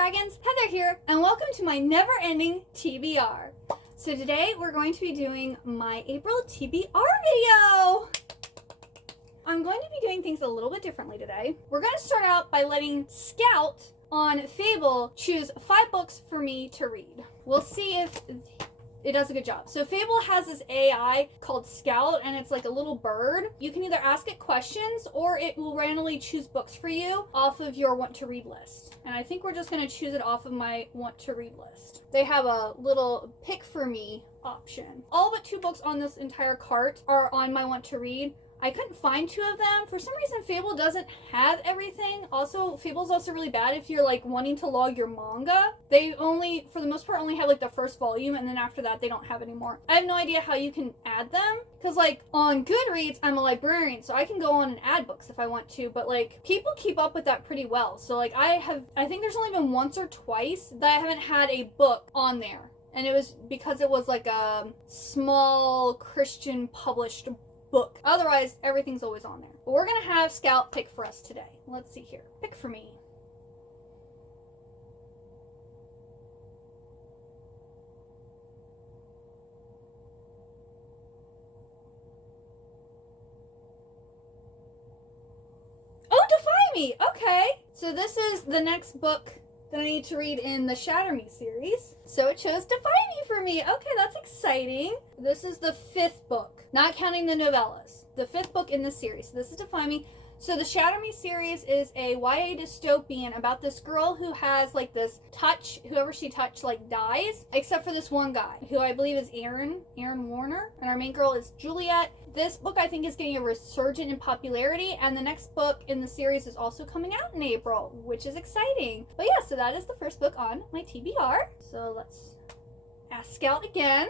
Dragons, Heather here, and welcome to my never-ending TBR. So today we're going to be doing my April TBR video. I'm going to be doing things a little bit differently today. We're going to start out by letting Scout on Fable choose 5 books for me to read. We'll see if it does a good job. So Fable has this AI called Scout, and it's like a little bird. You can either ask it questions or it will randomly choose books for you off of your want to read list. And I think we're just going to choose it off of my want to read list. They have a little pick for me option. All but 2 books on this entire cart are on my want to read. I couldn't find 2 of them. For some reason, Fable doesn't have everything. Also, Fable's also really bad if you're like wanting to log your manga. They only, for the most part, only have like the first volume, and then after that, they don't have anymore. I have no idea how you can add them, because like on Goodreads, I'm a librarian, so I can go on and add books if I want to, but like people keep up with that pretty well. So like I think there's only been once or twice that I haven't had a book on there. And it was because it was like a small Christian published book. Otherwise, everything's always on there. But we're gonna have Scout pick for us today. Let's see here. Pick for me. Oh, Defy Me! Okay. So this is the next book that I need to read in the Shatter Me series. So it chose Defy Me for me. Okay, that's exciting. This is the 5th book, not counting the novellas. The 5th book in the series. So this is Defy Me. So the Shatter Me series is a YA dystopian about this girl who has like this touch, whoever she touched like dies, except for this one guy, who I believe is Aaron Warner, and our main girl is Juliet. This book I think is getting a resurgence in popularity, and the next book in the series is also coming out in April, which is exciting. But yeah, so that is the first book on my TBR. So let's ask Scout again.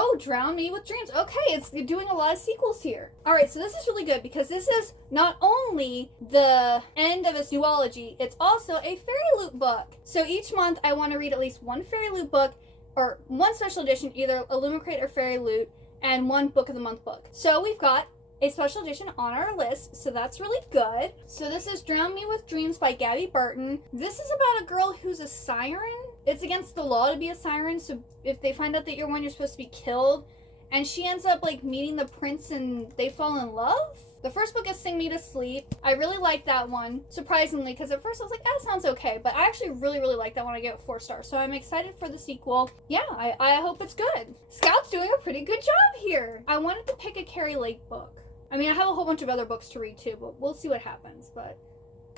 Oh, Drown Me with Dreams. Okay, it's doing a lot of sequels here. Alright, so this is really good because this is not only the end of a duology, it's also a Fairy Loot book. So each month I want to read at least 1 Fairy Loot book, or 1 special edition, either Illumicrate or Fairy Loot, and 1 Book of the Month book. So we've got a special edition on our list, so that's really good. So this is Drown Me with Dreams by Gabby Burton. This is about a girl who's a siren. It's against the law to be a siren, so if they find out that you're one, you're supposed to be killed. And she ends up like meeting the prince and they fall in love. The first book is Sing Me to Sleep. I really like that one, surprisingly, because at first I was like, that sounds okay. But I actually really like that one. I gave it 4 stars. So I'm excited for the sequel. Yeah, I hope it's good. Scout's doing a pretty good job here. I wanted to pick a Carrie Lake book. I mean, I have a whole bunch of other books to read too, but we'll see what happens. But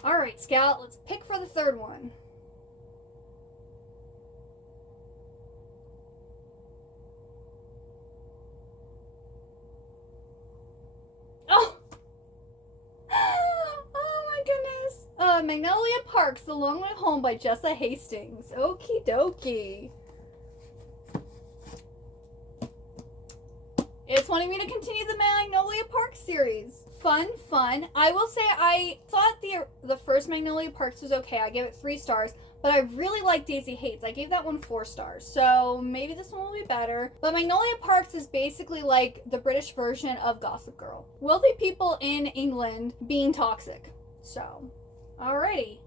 all right, Scout, let's pick for the 3rd one. Magnolia Parks, The Long Way Home by Jessa Hastings. Okie dokie. It's wanting me to continue the Magnolia Parks series. Fun. I will say I thought the first Magnolia Parks was okay. I gave it 3 stars. But I really like Daisy Hates. I gave that one 4 stars. So maybe this one will be better. But Magnolia Parks is basically like the British version of Gossip Girl. Wealthy people in England being toxic. So, alrighty.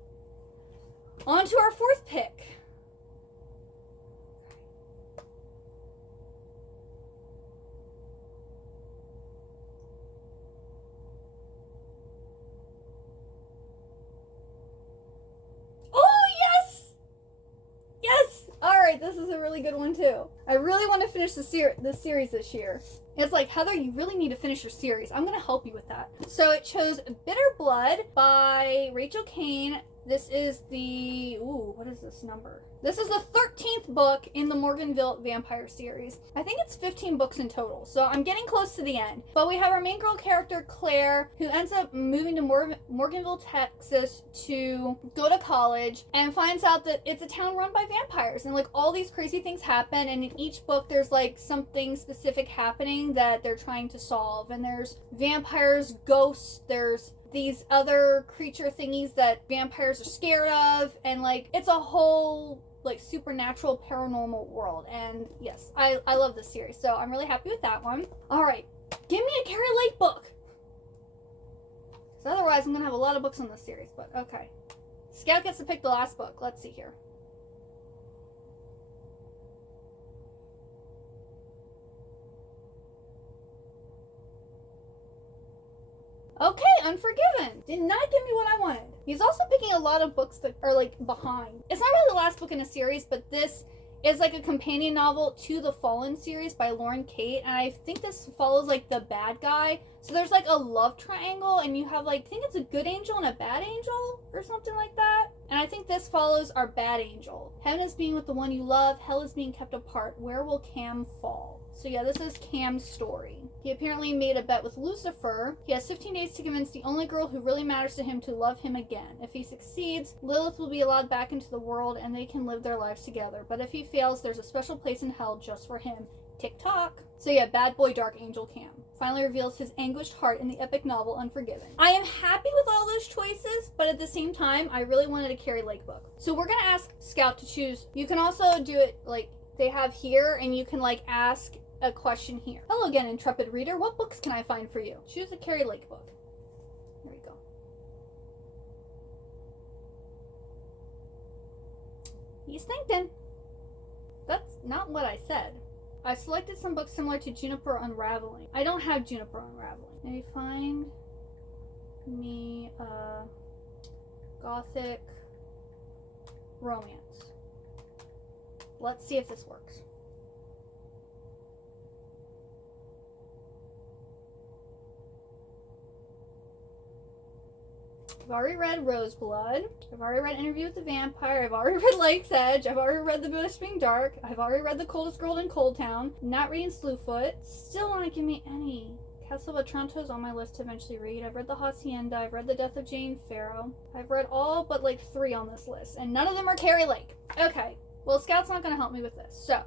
On to our 4th pick. Alright, this is a really good one too. I really want to finish the series this year. It's like, Heather, you really need to finish your series. I'm going to help you with that. So it chose Bitter Blood by Rachel Kane. This is the, what is this number? This is the 13th book in the Morganville Vampire series. I think it's 15 books in total, so I'm getting close to the end. But we have our main girl character, Claire, who ends up moving to Morganville, Texas to go to college and finds out that it's a town run by vampires. And like all these crazy things happen, and in each book there's like something specific happening that they're trying to solve. And there's vampires, ghosts, there's these other creature thingies that vampires are scared of, and like it's a whole like supernatural paranormal world. And yes, I love this series, so I'm really happy with that one. All right, give me a Carrie Lake book, because otherwise I'm gonna have a lot of books on this series. But okay, Scout gets to pick the last book. Let's see here. Okay, Unforgiven. Did not give me what I wanted. He's also picking a lot of books that are like behind. It's not really the last book in a series, but this is like a companion novel to the Fallen series by Lauren Kate, and I think this follows like the bad guy. So there's like a love triangle, and you have like, I think it's a good angel and a bad angel or something like that. And I think this follows our bad angel. Heaven is being with the one you love, hell is being kept apart. Where will Cam fall? So yeah, this is Cam's story. He apparently made a bet with Lucifer. He has 15 days to convince the only girl who really matters to him to love him again. If he succeeds, Lilith will be allowed back into the world and they can live their lives together. But if he fails, there's a special place in hell just for him. Tick-tock. So yeah, bad boy Dark Angel Cam finally reveals his anguished heart in the epic novel Unforgiven. I am happy with all those choices, but at the same time, I really wanted a Carrie Lake book. So we're gonna ask Scout to choose. You can also do it like they have here, and you can like ask a question here. Hello again, intrepid reader. What books can I find for you? Choose a Carrie Lake book. There we go. He's thinking. That's not what I said. I selected some books similar to Juniper Unraveling. I don't have Juniper Unraveling. Maybe find me a gothic romance. Let's see if this works. I've already read Roseblood. I've already read Interview with the Vampire. I've already read Lake's Edge. I've already read The Whispering Dark. I've already read The Coldest Girl in Cold Town. Not reading Slewfoot. Still not give me any. Castle of Otranto is on my list to eventually read. I've read The Hacienda. I've read The Death of Jane Farrow. I've read all but like 3 on this list, and none of them are Carrie Lake. Okay, well Scout's not going to help me with this, so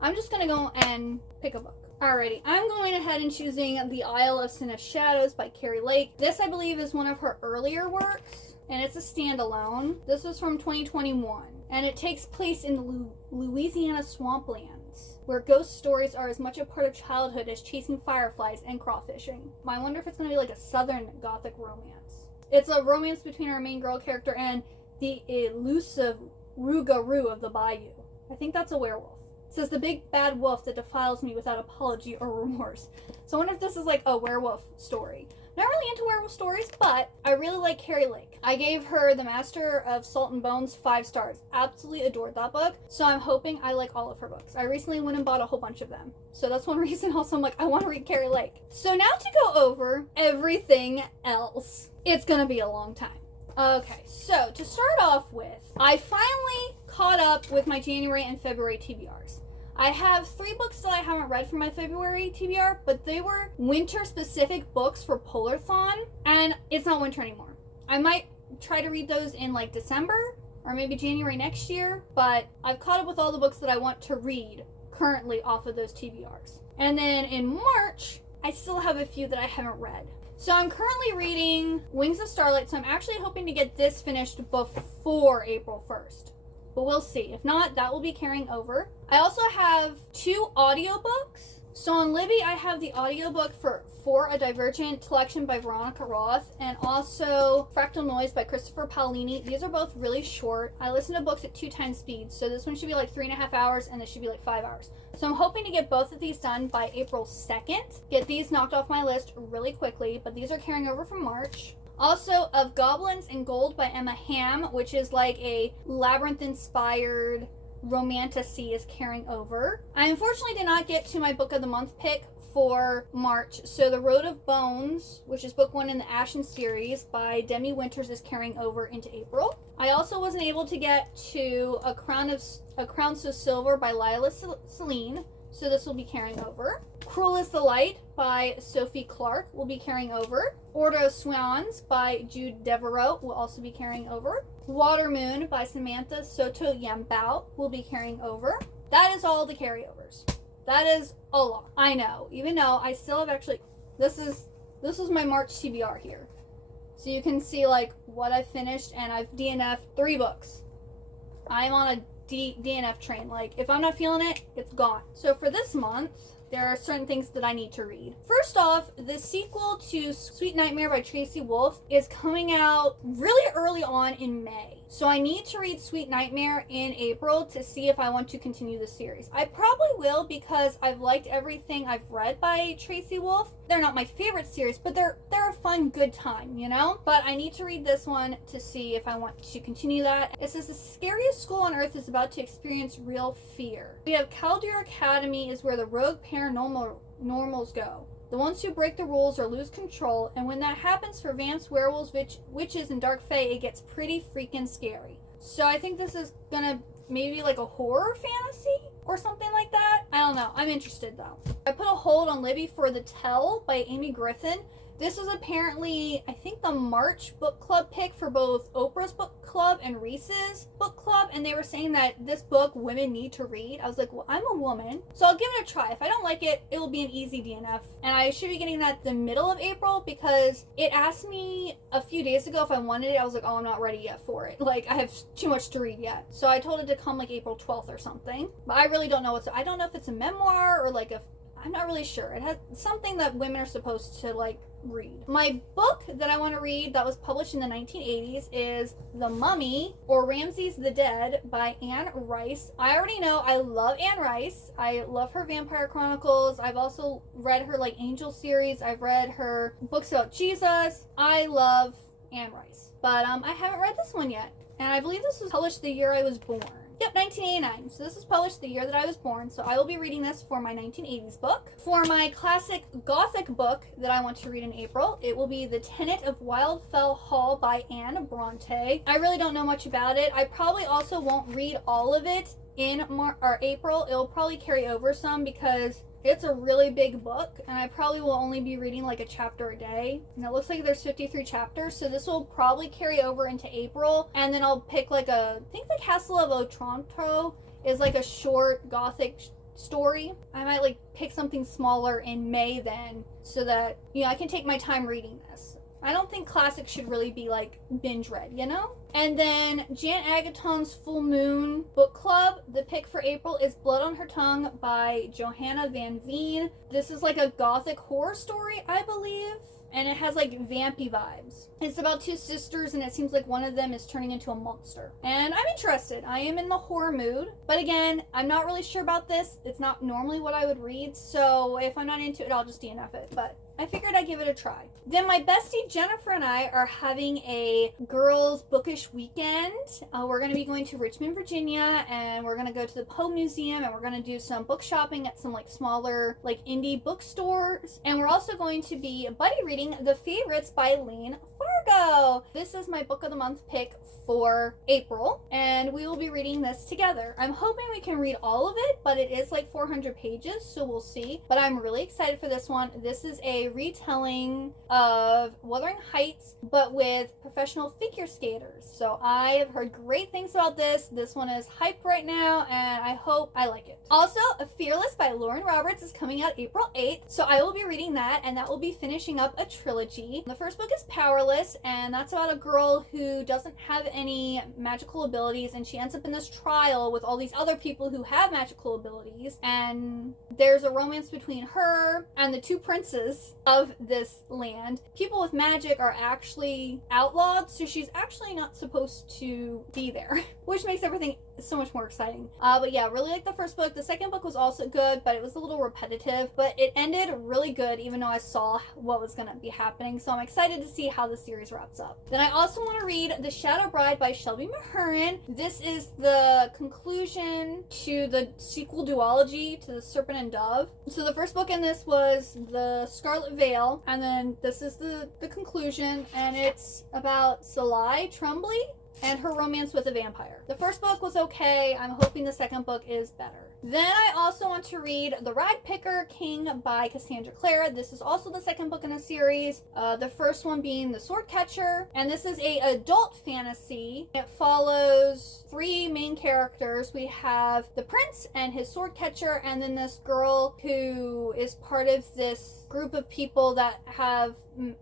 I'm just going to go and pick a book. Alrighty, I'm going ahead and choosing The Isle of Sin of Shadows by Carrie Lake. This, I believe, is one of her earlier works, and it's a standalone. This is from 2021, and it takes place in the Louisiana swamplands, where ghost stories are as much a part of childhood as chasing fireflies and crawfishing. I wonder if it's going to be like a southern gothic romance. It's a romance between our main girl character and the elusive Rougarou of the Bayou. I think that's a werewolf. It says the big bad wolf that defiles me without apology or remorse. So I wonder if this is like a werewolf story. Not really into werewolf stories, but I really like Carrie Lake. I gave her The Master of Salt and Bones 5 stars. Absolutely adored that book. So I'm hoping I like all of her books. I recently went and bought a whole bunch of them. So that's one reason also I'm like, I want to read Carrie Lake. So now to go over everything else. It's gonna be a long time. Okay, so to start off with, I finally caught up with my January and February TBRs. I have 3 books that I haven't read from my February TBR, but they were winter-specific books for Polarthon, and it's not winter anymore. I might try to read those in like December or maybe January next year, but I've caught up with all the books that I want to read currently off of those TBRs. And then in March, I still have a few that I haven't read. So I'm currently reading Wings of Starlight, so I'm actually hoping to get this finished before April 1st. But we'll see. If not, that will be carrying over. I also have 2 audiobooks. So on Libby, I have the audiobook for A Divergent Collection by Veronica Roth, and also Fractal Noise by Christopher Paolini. These are both really short. I listen to books at 2 times speed, so this one should be like 3.5 hours, and this should be like 5 hours. So I'm hoping to get both of these done by April 2nd. Get these knocked off my list really quickly, but these are carrying over from March. Also, Of Goblins and Gold by Emma Hamm, which is like a labyrinth-inspired romantasy, is carrying over. I unfortunately did not get to my book of the month pick for March, so The Road of Bones, which is book 1 in the Ashen series by Demi Winters, is carrying over into April. I also wasn't able to get to A Crown So Silver by Lila Celine, so this will be carrying over. Cruel is the Light by Sophie Clark will be carrying over. Order of Swans by Jude Devereaux will also be carrying over. Water Moon by Samantha Soto Yambao will be carrying over. That is all the carryovers. That is a lot. I know, even though I still have actually, this is my March TBR here. So you can see like what I've finished, and I've DNF'd 3 books. I'm on a DNF train. Like, if I'm not feeling it, it's gone. So for this month, there are certain things that I need to read. First off, the sequel to Sweet Nightmare by Tracy Wolff is coming out really early on in May. So I need to read Sweet Nightmare in April to see if I want to continue the series. I probably will, because I've liked everything I've read by Tracy Wolff. They're not my favorite series, but they're a fun, good time, you know? But I need to read this one to see if I want to continue that. It says the scariest school on earth is about to experience real fear. We have Caldera Academy is where the rogue paranormals go. The ones who break the rules or lose control, and when that happens for vamps, werewolves, witches, and dark fae, it gets pretty freaking scary. So I think this is gonna maybe like a horror fantasy or something like that. I don't know. I'm interested though. I put a hold on Libby for the Tell by Amy Griffin. This was apparently, I think, the March book club pick for both Oprah's book club and Reese's book club, and they were saying that this book women need to read. I was like, well, I'm a woman, so I'll give it a try. If I don't like it, it will be an easy DNF, and I should be getting that the middle of April, because it asked me a few days ago if I wanted it. I was like, oh, I'm not ready yet for it. Like, I have too much to read yet. So I told it to come like April 12th or something, but I really don't know I don't know if it's a memoir or like I'm not really sure. It has something that women are supposed to like read. My book that I want to read that was published in the 1980s is The Mummy, or Ramses the Dead by Anne Rice. I already know I love Anne Rice. I love her Vampire Chronicles. I've also read her like Angel series. I've read her books about Jesus. I love Anne Rice. But I haven't read this one yet. And I believe this was published the year I was born. Yep, 1989. So this was published the year that I was born. So I will be reading this for my 1980s book. For my classic Gothic book that I want to read in April, it will be The Tenant of Wildfell Hall by Anne Bronte. I really don't know much about it. I probably also won't read all of it in April. It'll probably carry over some because it's a really big book, and I probably will only be reading like a chapter a day. And it looks like there's 53 chapters, so this will probably carry over into April. And then I'll pick like I think The Castle of Otranto is like a short Gothic story. I might like pick something smaller in May then, so that, you know, I can take my time reading this. I don't think classics should really be like binge read, you know? And then Jan Agaton's Full Moon Book Club. The pick for April is Blood on Her Tongue by Johanna Van Veen. This is like a Gothic horror story, I believe. And it has like vampy vibes. It's about 2 sisters, and it seems like one of them is turning into a monster. And I'm interested. I am in the horror mood. But again, I'm not really sure about this. It's not normally what I would read. So if I'm not into it, I'll just DNF it. But I figured I'd give it a try. Then my bestie Jennifer and I are having a girls' bookish weekend. We're going to be going to Richmond, Virginia, and we're going to go to the Poe Museum, and we're going to do some book shopping at some like smaller like indie bookstores. And we're also going to be buddy reading The Favorites by Lane Fargo. This is my book of the month pick for April, and we will be reading this together. I'm hoping we can read all of it, but it is like 400 pages, so we'll see. But I'm really excited for this one. This is a retelling of Wuthering Heights, but with professional figure skaters. So I have heard great things about this. This one is hyped right now, and I hope I like it. Also, Fearless by Lauren Roberts is coming out April 8th, so I will be reading that, and that will be finishing up a trilogy. The first book is Powerless, and that's about a girl who doesn't have any magical abilities, and she ends up in this trial with all these other people who have magical abilities, and there's a romance between her and the 2 princes of this land. People with magic are actually outlawed, so she's actually not supposed to be there, which makes everything so much more exciting. But yeah, really like the first book. The second book was also good, but it was a little repetitive, but it ended really good even though I saw what was going to be happening, so I'm excited to see how the series wraps up. Then I also want to read The Shadow Bride by Shelby Mahurin. This is the conclusion to the sequel duology to The Serpent and Dove. So the first book in this was The Scarlet Veil, and then this is the conclusion, and it's about Salai Trumbly and her romance with a vampire. The first book was okay. I'm hoping the second book is better. Then I also want to read The Rag Picker King by Cassandra Clare. This is also the second book in the series. The first one being The Sword Catcher, and this is a adult fantasy. It follows 3 main characters. We have the prince and his sword catcher, and then this girl who is part of this group of people that have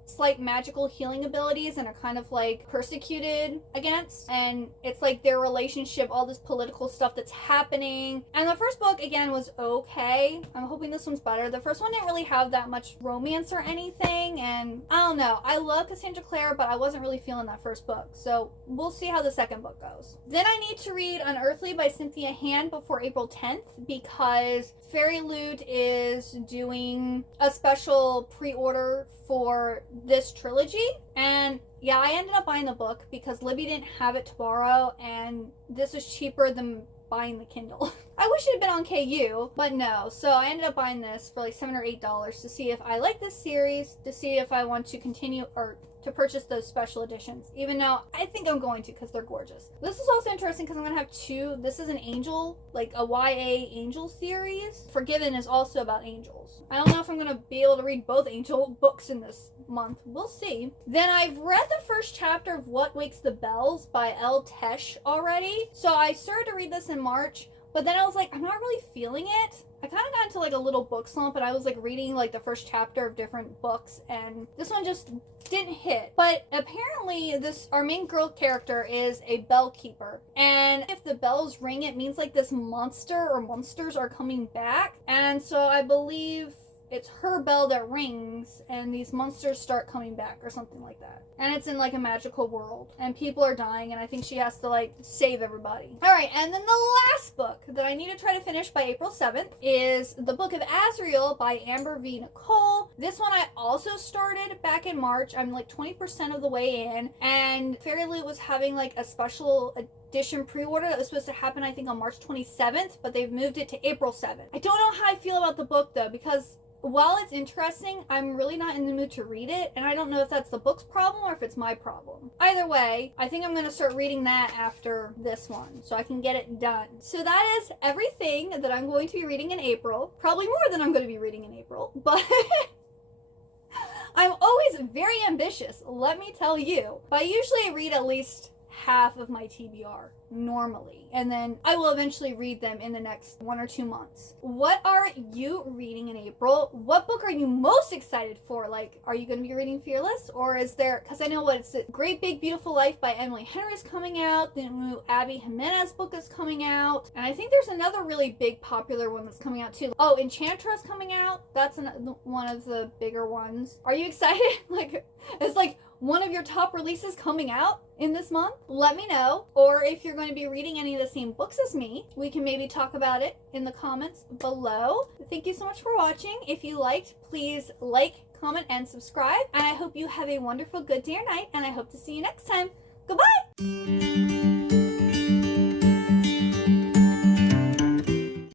slight magical healing abilities and are kind of like persecuted against. And it's like their relationship, all this political stuff that's happening. And the first book, again, was okay. I'm hoping this one's better. The first one didn't really have that much romance or anything. And I don't know. I love Cassandra Clare, but I wasn't really feeling that first book. So we'll see how the second book goes. Then I need to read Unearthly by Cynthia Hand before April 10th because Fairy Loot is doing a special pre-order for this trilogy. And yeah, I ended up buying the book because Libby didn't have it to borrow, and this is cheaper than buying the Kindle. I wish it had been on KU, but no. So I ended up buying this for like $7 or $8 to see if I like this series, to see if I want to continue or to purchase those special editions, even though I think I'm going to because they're gorgeous. This is also interesting because I'm going to have two. This is an angel, like a YA angel series. Forgiven is also about angels. I don't know if I'm going to be able to read both angel books in this month. We'll see. Then I've read the first chapter of What Wakes the Bells by L. Tesh already. So I started to read this in March, but then I was like, I'm not really feeling it. I kind of got into like a little book slump, and I was like reading like the first chapter of different books, and this one just didn't hit. But apparently our main girl character is a bell keeper, and if the bells ring, it means like this monster or monsters are coming back. And so I believe it's her bell that rings and these monsters start coming back or something like that. And it's in like a magical world and people are dying, and I think she has to like save everybody. All right, and then the last book that I need to try to finish by April 7th is The Book of Azrael by Amber V. Nicole. This one I also started back in March. I'm like 20% of the way in, and Fairy Loot was having like a special edition pre-order that was supposed to happen I think on March 27th, but they've moved it to April 7th. I don't know how I feel about the book though, because while it's interesting, I'm really not in the mood to read it, and I don't know if that's the book's problem or if it's my problem. Either way, I think I'm going to start reading that after this one, so I can get it done. So that is everything that I'm going to be reading in April. Probably more than I'm going to be reading in April, but I'm always very ambitious, let me tell you. But I usually read at least half of my TBR normally, and then I will eventually read them in the next 1 or 2 months. What are you reading in April? What book are you most excited for? Like, are you going to be reading Fearless, or is there, because I know what it's Great Big Beautiful Life by Emily Henry is coming out, the new Abby Jimenez book is coming out, and I think there's another really big popular one that's coming out too. Oh, Enchantress coming out. That's one of the bigger ones. Are you excited? Like, it's like one of your top releases coming out in this month? Let me know. Or if you're going to be reading any of the same books as me, we can maybe talk about it in the comments below. Thank you so much for watching. If you liked, please like, comment, and subscribe. And I hope you have a wonderful good day or night, and I hope to see you next time. Goodbye!